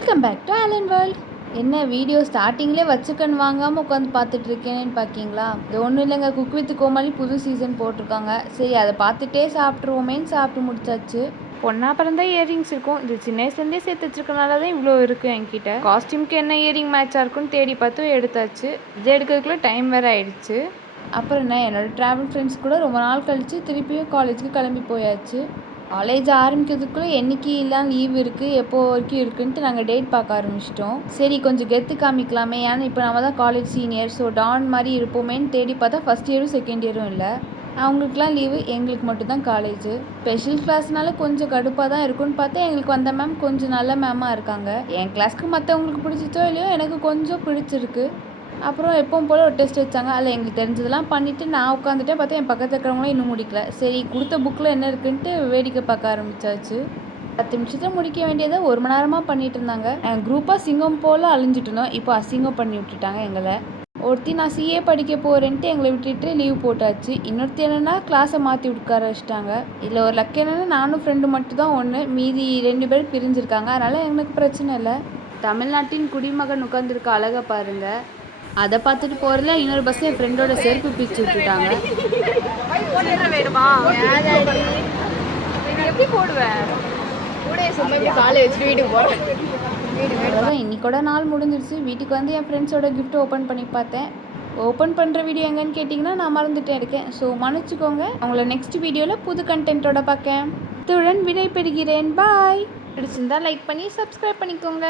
Welcome back to Alan world. என்ன video ஸ்டார்டிங்லேயே வச்சுக்கன் வாங்காமல் உட்காந்து பார்த்துட்டு இருக்கேன்னு பார்க்கிங்களா? இது ஒன்றும் இல்லைங்க, குக் வித் கோமாளி புது சீசன் போட்டிருக்காங்க. சரி, அதை பார்த்துட்டே சாப்பிட்ருவோமேன்னு சாப்பிட்டு முடிச்சாச்சு. பொண்ணா பிறந்தா இயரிங்ஸ் இருக்கும். இது சின்ன வயசுலேருந்தே சேர்த்து வச்சிருக்கனால தான் இவ்வளோ இருக்குது என்கிட்ட. காஸ்டியூம்க்கு என்ன இயரிங் மேட்சாக இருக்குன்னு தேடி பார்த்து எடுத்தாச்சு. இது எடுக்கிறதுக்குள்ள டைம் வேறு ஆயிடுச்சு. அப்புறம் என்ன, என்னோடய ட்ராவல் ஃப்ரெண்ட்ஸ் கூட ரொம்ப நாள் கழித்து திருப்பியும் காலேஜுக்கு கிளம்பி போயாச்சு. காலேஜ் ஆரம்பிக்கிறதுக்குள்ளே என்றைக்கு இல்லாமல் லீவ் இருக்குது, எப்போ வரைக்கும் இருக்குன்ட்டு நாங்கள் டேட் பார்க்க ஆரம்பிச்சிட்டோம். சரி, கொஞ்சம் கெத்து காமிக்கலாமே, ஏன்னா இப்போ நம்ம தான் காலேஜ் சீனியர், ஸோ டான் மாதிரி இருப்போமேன்னு தேடி பார்த்தா ஃபஸ்ட் இயரும் செகண்ட் இயரும் இல்லை. அவங்களுக்குலாம் லீவு, எங்களுக்கு மட்டும்தான் காலேஜு. ஸ்பெஷல் கிளாஸ்னால கொஞ்சம் கடுப்பாக தான் இருக்குன்னு பார்த்தா எங்களுக்கு வந்த மேம் கொஞ்சம் நல்ல மேமாக இருக்காங்க. என் கிளாஸ்க்கு மற்றவங்களுக்கு பிடிச்சிச்சோ இல்லையோ எனக்கு கொஞ்சம் பிடிச்சிருக்கு. அப்புறம் எப்பவும் போல் ஒரு டெஸ்ட் வச்சாங்க. அதில் எங்களுக்கு தெரிஞ்சதெல்லாம் பண்ணிவிட்டு நான் உட்காந்துட்டே பார்த்தா என் பக்கத்தில் இருக்கிறவங்களும் இன்னும் முடிக்கல. சரி, கொடுத்த புக்கில் என்ன இருக்குன்ட்டு வேடிக்கை பார்க்க ஆரம்பித்தாச்சு. 10 நிமிஷத்தில் முடிக்க வேண்டியதை 1 மணி நேரமாக பண்ணிகிட்டு இருந்தாங்க. குரூப்பாக சிங்கம் போல் அழிஞ்சிட்டு இருந்தோம். இப்போ அசிங்கம் பண்ணி விட்டுட்டாங்க எங்களை. ஒருத்தி நான் சிஏ படிக்க போகிறேன்ட்டு எங்களை விட்டுட்டு லீவ் போட்டாச்சு. இன்னொருத்தி என்னென்னா கிளாஸை மாற்றி உட்கார வச்சிட்டாங்க. இதில் ஒரு லக் என்னென்னா நானும் ஃப்ரெண்டு மட்டும் தான் ஒன்று, மீதி 2 பேர் பிரிஞ்சிருக்காங்க. அதனால் எனக்கு பிரச்சனை இல்லை. தமிழ்நாட்டின் குடிமகன் உட்காந்துருக்க அழகை பாருங்கள். அதை பார்த்துட்டு போகிறதுல இன்னொரு பஸ் என் ஃப்ரெண்டோட செருப்பு பிச்சு விட்டுட்டாங்க. இன்னைக்கோட நாள் முடிஞ்சிருச்சு. வீட்டுக்கு வந்து என் ஃப்ரெண்ட்ஸோட கிஃப்ட் ஓப்பன் பண்ணி பார்த்தேன். ஓப்பன் பண்ணுற வீடியோ எங்கன்னு கேட்டிங்கன்னா நான் மறந்துட்டே இருக்கேன். ஸோ மன்னிச்சுக்கோங்க. அவங்கள நெக்ஸ்ட் வீடியோவில் புது கண்டென்ட்டோட பார்க்கேன். இத்துடன் விடை பெறுகிறேன். பாய். பிடிச்சிருந்தா லைக் பண்ணி சப்ஸ்கிரைப் பண்ணிக்கோங்க.